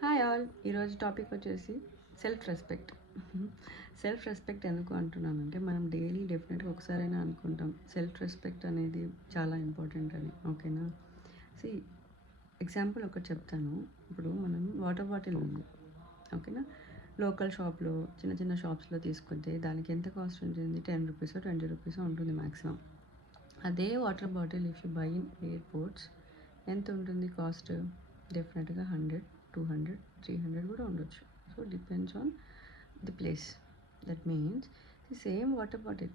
Hi all. ఈరోజు topic వచ్చేసి self respect. Self respect ఎందుకు అంటున్నానంటే మనం డైలీ డెఫినెట్గా ఒకసారైనా అనుకుంటాం సెల్ఫ్ రెస్పెక్ట్ అనేది చాలా ఇంపార్టెంట్ అని. ఓకేనా? సి ఎగ్జాంపుల్ ఒకటి చెప్తాను. ఇప్పుడు మనం వాటర్ బాటిల్ ఉంది, ఓకేనా? లోకల్ షాప్లో చిన్న చిన్న షాప్స్లో తీసుకుంటే దానికి ఎంత కాస్ట్ ఉంటుంది? 10 రూపీస్ 20 రూపీస్ ఉంటుంది మ్యాక్సిమం. అదే water bottle if you by in airports ఎంత ఉంటుంది కాస్ట్? డెఫినెట్గా 100, 200, 300 కూడా ఉండొచ్చు. So depends on the place. That means the same water bottle,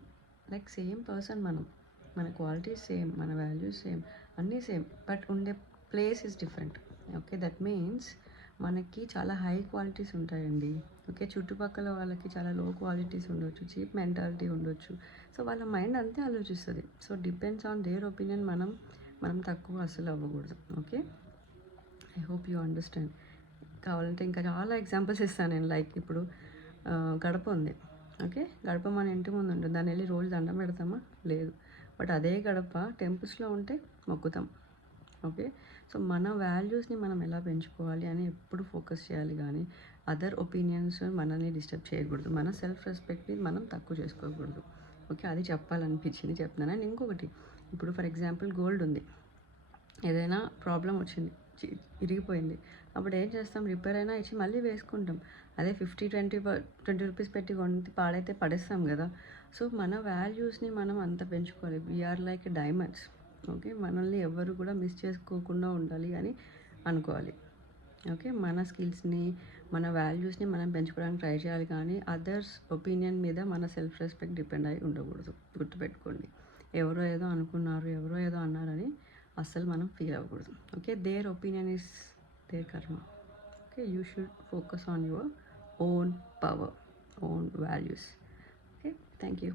like same person, మన క్వాలిటీస్ సేమ్, మన వాల్యూస్ సేమ్, అన్నీ సేమ్, బట్ ఉండే place is different. Okay, that means మనకి చాలా హై క్వాలిటీస్ ఉంటాయండి. ఓకే, చుట్టుపక్కల వాళ్ళకి చాలా లో క్వాలిటీస్ ఉండొచ్చు, చీప్ మెంటాలిటీ ఉండొచ్చు. సో వాళ్ళ మైండ్ అంతే ఆలోచిస్తుంది. So depends on their opinion. మనం తక్కువ అసలు అవ్వకూడదు. Okay, I hope you understand. కావాలంటే ఇంకా చాలా ఎగ్జాంపుల్స్ ఇస్తాను నేను. లైక్ ఇప్పుడు గడప ఉంది. ఓకే, గడప మన ఇంటి ముందు ఉంటుంది. దాన్ని వెళ్ళి రోజు దండం పెడతామా? లేదు. బట్ అదే గడప టెంపుల్స్లో ఉంటే మొక్కుతాం. ఓకే, సో మన వాల్యూస్ని మనం ఎలా పెంచుకోవాలి అని ఎప్పుడు ఫోకస్ చేయాలి, కానీ అదర్ ఒపీనియన్స్ మనల్ని డిస్టర్బ్ చేయకూడదు. మన సెల్ఫ్ రెస్పెక్ట్ని మనం తక్కువ చేసుకోకూడదు. ఓకే, అది చెప్పాలనిపించింది, చెప్తున్నాను. అండ్ ఇంకొకటి, ఇప్పుడు ఫర్ ఎగ్జాంపుల్ గోల్డ్ ఉంది, ఏదైనా ప్రాబ్లం వచ్చింది, ఇరిగిపోయింది, అప్పుడు ఏం చేస్తాం? రిపేర్ అయినా ఇచ్చి మళ్ళీ వేసుకుంటాం. అదే 20 రూపీస్ పెట్టి కొంత పాడైతే పడేస్తాం కదా. సో మన వాల్యూస్ని మనం అంత పెంచుకోవాలి. We are like diamonds. ఓకే, మనల్ని ఎవరు కూడా మిస్ చేసుకోకుండా ఉండాలి అని అనుకోవాలి. ఓకే, మన స్కిల్స్ని, మన వాల్యూస్ని మనం పెంచుకోవడానికి ట్రై చేయాలి, కానీ అదర్స్ ఒపీనియన్ మీద మన సెల్ఫ్ రెస్పెక్ట్ డిపెండ్ అయి ఉండకూడదు. గుర్తుపెట్టుకోండి, ఎవరో ఏదో అనుకున్నారు, ఎవరో ఏదో అన్నారని అస్సలు మనం ఫీల్ అవ్వకూడదు. Okay, their opinion is their karma. Okay, you should focus on your own power, own values. Okay, thank you.